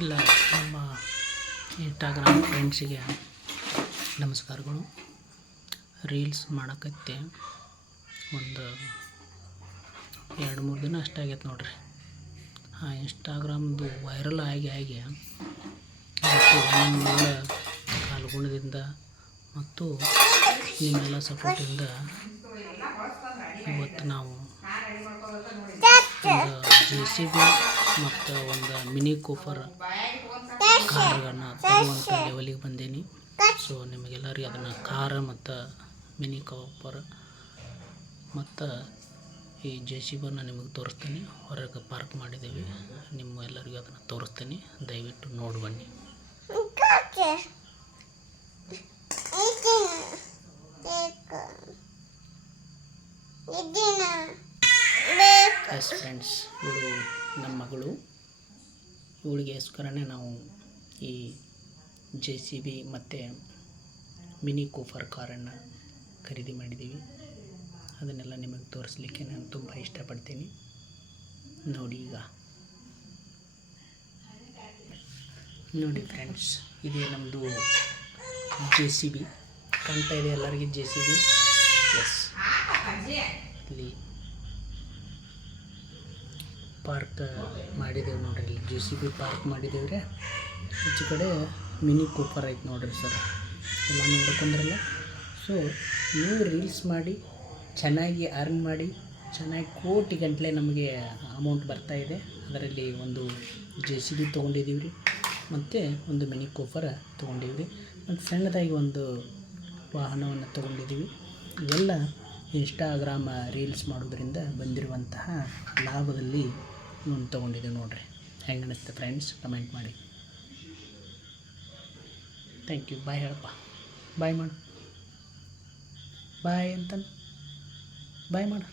ಎಲ್ಲ ನಮ್ಮ ಇನ್ಸ್ಟಾಗ್ರಾಮ್ ಫ್ರೆಂಡ್ಸಿಗೆ ನಮಸ್ಕಾರಗಳು. ರೀಲ್ಸ್ ಮಾಡಕತ್ತೆ ಒಂದು 2-3 ದಿನ ಅಷ್ಟೇ ಆಗೈತೆ ನೋಡ್ರಿ. ಆ ಇನ್ಸ್ಟಾಗ್ರಾಮ್ದು ವೈರಲ್ ಆಗಿ ಮತ್ತು ನಿಮ್ಮೆಲ್ಲ ಕಾಲ್ಗುಣದಿಂದ ಮತ್ತು ನಿಮ್ಮೆಲ್ಲ ಸಪೋರ್ಟಿಂದ ಇವತ್ತು ನಾವು ಒಂದು JCB ಮತ್ತು ಒಂದು ಮಿನಿ ಕೂಪರ್ ಕಾರನ್ನು ತರುವಂಥ ಲೆವೆಲಿಗೆ ಬಂದೀನಿ. ಸೊ ನಿಮಗೆಲ್ಲರಿಗೆ ಅದನ್ನು ಕಾರ ಮತ್ತು ಮಿನಿ ಕೂಪರ್ ಮತ್ತು ಈ JCBಯನ್ನು ನಿಮಗೆ ತೋರಿಸ್ತೀನಿ. ಹೊರಗೆ ಪಾರ್ಕ್ ಮಾಡಿದ್ದೀವಿ, ನಿಮ್ಮ ಎಲ್ಲರಿಗೂ ಅದನ್ನು ತೋರಿಸ್ತೀನಿ. ದಯವಿಟ್ಟು ನೋಡಿ ಬನ್ನಿ. ಎಸ್ ಫ್ರೆಂಡ್ಸ್, ಇವಳು ನಮ್ಮ ಮಗಳು. ಇವಳಿಗೋಸ್ಕರನೇ ನಾವು ಈ JCB ಮತ್ತು ಮಿನಿ ಕೂಪರ್ ಕಾರನ್ನು ಖರೀದಿ ಮಾಡಿದ್ದೀವಿ. ಅದನ್ನೆಲ್ಲ ನಿಮಗೆ ತೋರಿಸ್ಲಿಕ್ಕೆ ನಾನು ತುಂಬ ಇಷ್ಟಪಡ್ತೀನಿ. ನೋಡಿ, ಈಗ ನೋಡಿ ಫ್ರೆಂಡ್ಸ್, ಇದೇ ನಮ್ಮದು JCB ಕಾಣ್ತಾ ಇದೆ ಎಲ್ಲರಿಗೆ. JCB ಎಸ್, ಇಲ್ಲಿ ಪಾರ್ಕ್ ಮಾಡಿದ್ದೇವೆ ನೋಡ್ರಿ. ಇಲ್ಲಿ JCB ಪಾರ್ಕ್ ಮಾಡಿದ್ದೇವೆ ರೀ. ಈಚೆ ಕಡೆ ಮಿನಿ ಕೂಪರ್ ಐತೆ ನೋಡ್ರಿ ಸರ್. ಎಲ್ಲ ನೋಡ್ಕೊಂಡ್ರಲ್ಲ. ಸೊ ನೀವು ರೀಲ್ಸ್ ಮಾಡಿ ಚೆನ್ನಾಗಿ ಅರ್ನ್ ಮಾಡಿ, ಚೆನ್ನಾಗಿ ಕೋಟಿಗಟ್ಟಲೆ ನಮಗೆ ಅಮೌಂಟ್ ಬರ್ತಾಯಿದೆ. ಅದರಲ್ಲಿ ಒಂದು JCB ತೊಗೊಂಡಿದ್ದೀವಿ ರೀ, ಮತ್ತು ಒಂದು ಮಿನಿ ಕೂಪರ್ ತೊಗೊಂಡಿದ್ದೀವಿ, ಮತ್ತು ಸಣ್ಣದಾಗಿ ಒಂದು ವಾಹನವನ್ನು ತೊಗೊಂಡಿದ್ದೀವಿ. ಇವೆಲ್ಲ ಇನ್ಸ್ಟಾಗ್ರಾಮ್ ರೀಲ್ಸ್ ಮಾಡೋದ್ರಿಂದ ಬಂದಿರುವಂತಹ ಲಾಭದಲ್ಲಿ ನಾನು ತೊಗೊಂಡಿದ್ದೀವಿ ನೋಡಿರಿ. ಹೆಂಗೆ ಅನ್ನಿಸ್ತೆ ಫ್ರೆಂಡ್ಸ್, ಕಮೆಂಟ್ ಮಾಡಿ. Thank you. ಬಾಯ್ ಹೇಳಪ್ಪ. ಬಾಯ್ ಮಾಡು. ಬಾಯ್ ಅಂತ ಬಾಯ್ ಮಾಡು.